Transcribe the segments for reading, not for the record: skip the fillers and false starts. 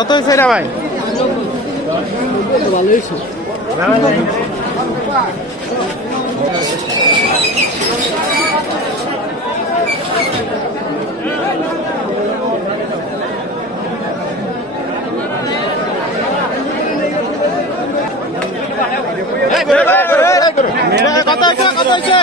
কত হয়েছে রে ভাই? ভালো হয়েছে। কত হয়েছে? কত হয়েছে?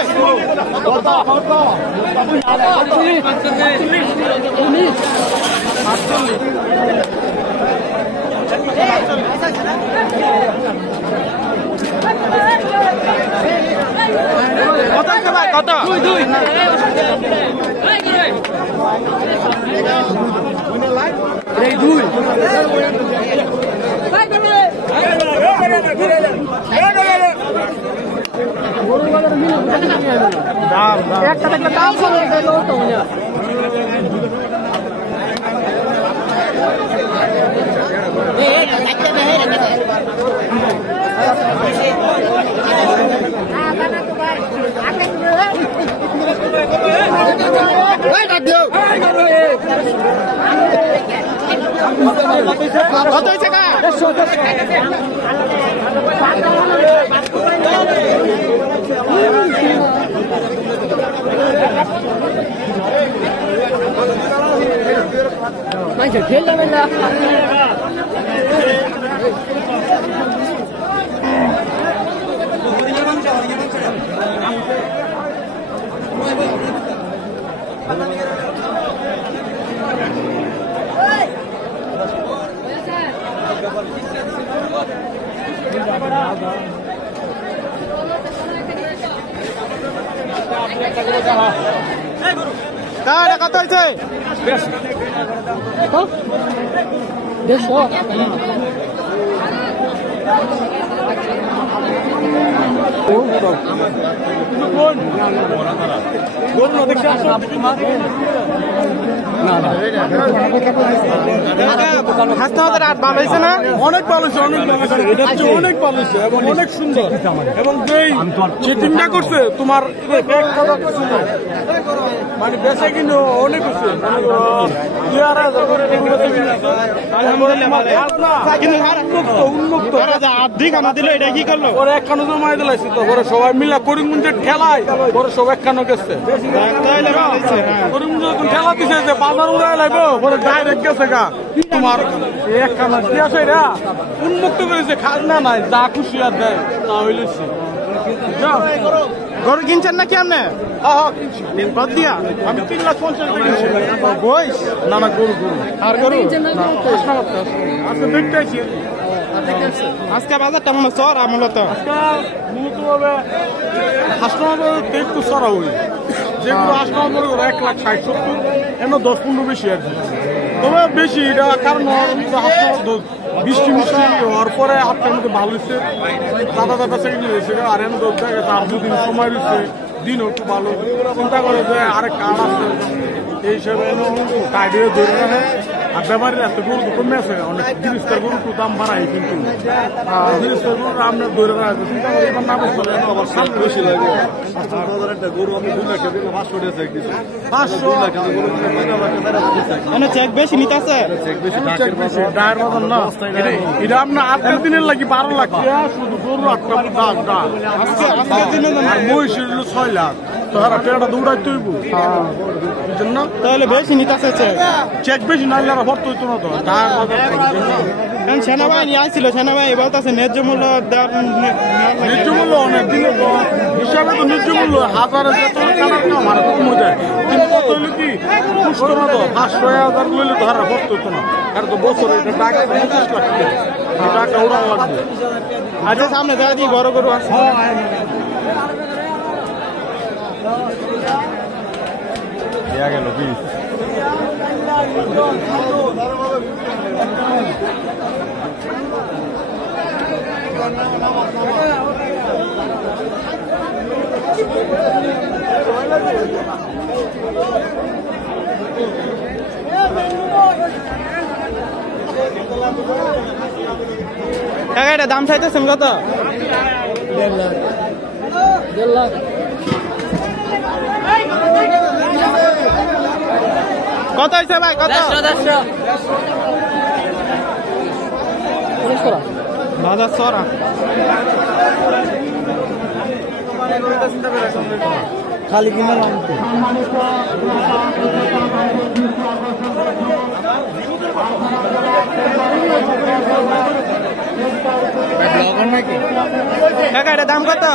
কত হয়েছে ভাই? কত? দুই একটা দেখলে দাম কত হয়েছে কা? কত হয়েছে? অনেক ভালো হয়েছে, অনেক ভালো হয়েছে। এটা হচ্ছে অনেক ভালো হয়েছে এবং অনেক সুন্দর এবং যেই চিটিংটা করছে তোমার মানে বেচা কিনে অনেক হচ্ছে 2,500 করে উন্মুক্ত দিল এটা কি করলো? ওরা একখানো জমাই দিলাইছে তো ওরা সবাই মিলা করিমগঞ্জের ঠেলায় ওরা সব একখানো গেছে। করিমগঞ্জ ঠেলা দিছে যে বাজার উড়াই লাগবে ওরা ডাইরেক্ট গেছে গা তোমার একখানা কি আছে এরা উন্মুক্ত করেছে, খাজনা নাই, যা খুশি আর দেয় তা হইলেছে। গরু কিনছেন নাকি আপনি? কত দিয়া? আমি 3,50,000 কিনছি। বয়স না না গরু গরু আর গরু আজকে দেখতেছি আজকে বাজারটা মনে চর মূলত মূলত ভাবে হাসনাবাদ একটু সরা হই যেগুলো হাসনাবাদ 1,60,70 এমন 10-15 বেশি আর কি। তবে বেশি এটা কারণ হাসনাবাদ বৃষ্টি মিষ্টি হওয়ার পরে হাতটার মধ্যে ভালো হয়েছে, দাদা বেচা কিনে হয়েছে। আর এমন আর দুদিন সময় রয়েছে, দিনও একটু ভালো চিন্তা করে যে আরেক কাজ আছে এই হিসাবে কাইডিয়ে ধরে রাখে। আর ব্যাপারের এত গরু তো কমে আছে, অনেক জিনিসটার গরু তো দাম বাড়াই কিন্তু জিনিসটার গরু আপনার ধরে রাখবে চিন্তা করে এবার না বসতে আবার সাল বেশি লাগে। গরু আমি 2 লাখ টাকা 500 টাকা চেক দিচ্ছি, 500 লাখ টাকা গরু মানে চেক বেশি নিতে আছে, চেক বেশি ডায়ের মতন না। এটা আপনার 8 দিনের লাগি 12 লাখ শুধু গরু 8টা দাগ আজকে দিনে আর মহিষের 6 লাখ। তারা টেটা দৌড়াইতে হইব জন্য তাহলে বেশি নিতে আছে চেক বেশি নাইলে আর ভর্তি হইতো না তো। সেনাবাহিনী আসছিল, সেনাবাহিনী বলতেছে ন্যায্য মূল্য ন্যায্য মূল্য অনেক দিনের হিসাবে তো ন্যায্য মূল্য হাজারে আমার কম যায় কিন্তু কত হইলো কি পুষ্ট না তো 500,000 লইলে তো হারা ভর্তি হইতো না। আর তো বছর এটা টাকা 25 লাখ টাকা উড়ান লাগবে। আচ্ছা সামনে দেখা দিই বড় গরু আছে গেল 20 টাকা এটা দাম চাইতেছেন কত? 1.5 লাখ। কত হয়েছে ভাই? কত? বাজার চড়া। খালি কিনা কাকা এটা দাম কত?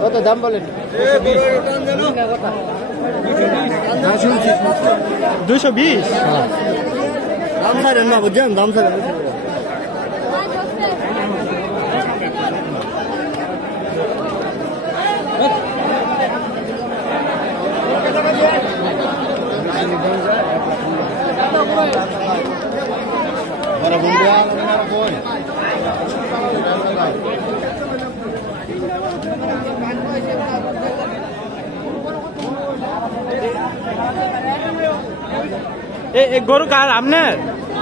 কত দাম বলেন? 220। দাম ছাড়েন না, বুঝছেন? দাম ছাড়েন। গরু কার আপনার?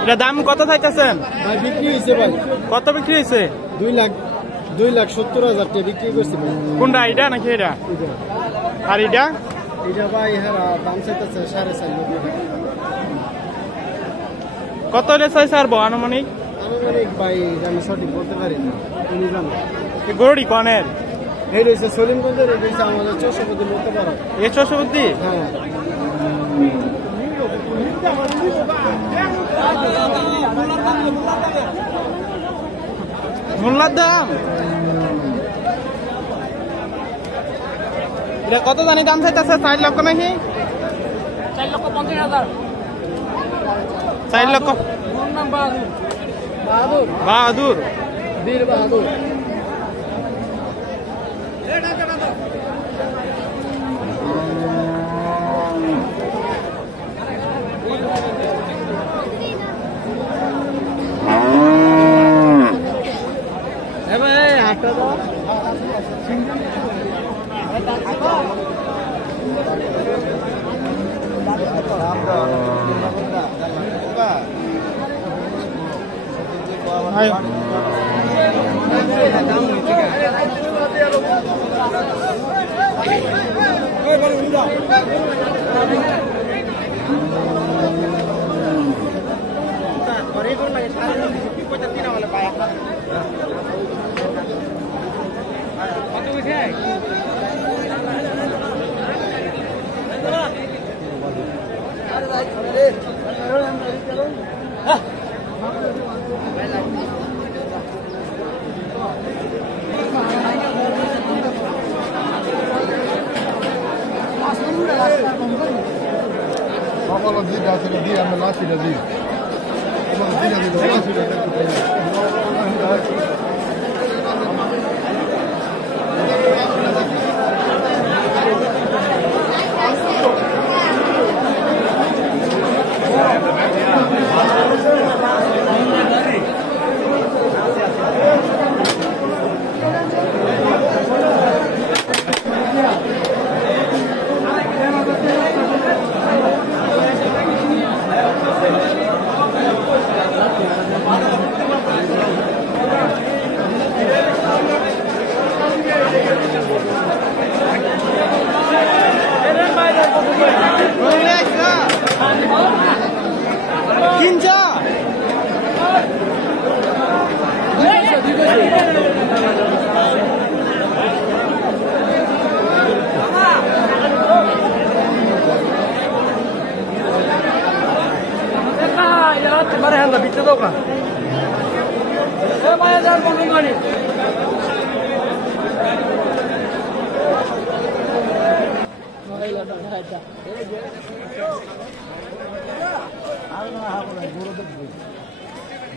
এটা দাম কত চাইতেছেন? বিক্রি হয়েছে ভাই। কত বিক্রি হয়েছে? 2,70,000 টাকা বিক্রি করছি। কোনটা, এটা নাকি এটা? আর এটা এটা ভাই হ্যাঁ দাম চাইতেছে 4.5 লাখ। কত হলে চাই ছাড়বো আনুমানিক? আনুমানিক ভাই আমি সঠিক বলতে পারি না, তুমি জানো। গরুটি কনের এই রয়েছে সলিমগঞ্জের, এই রয়েছে আমাদের 400 বলতে পারো। এ 400? হ্যাঁ মোল্লার দাম এটা কত জানি দাম চাইতেছে? 4 লক্ষ নাকি? 4,50,000। 4 লক্ষ। বাহাদুর বীর বাহাদুর।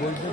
বলতে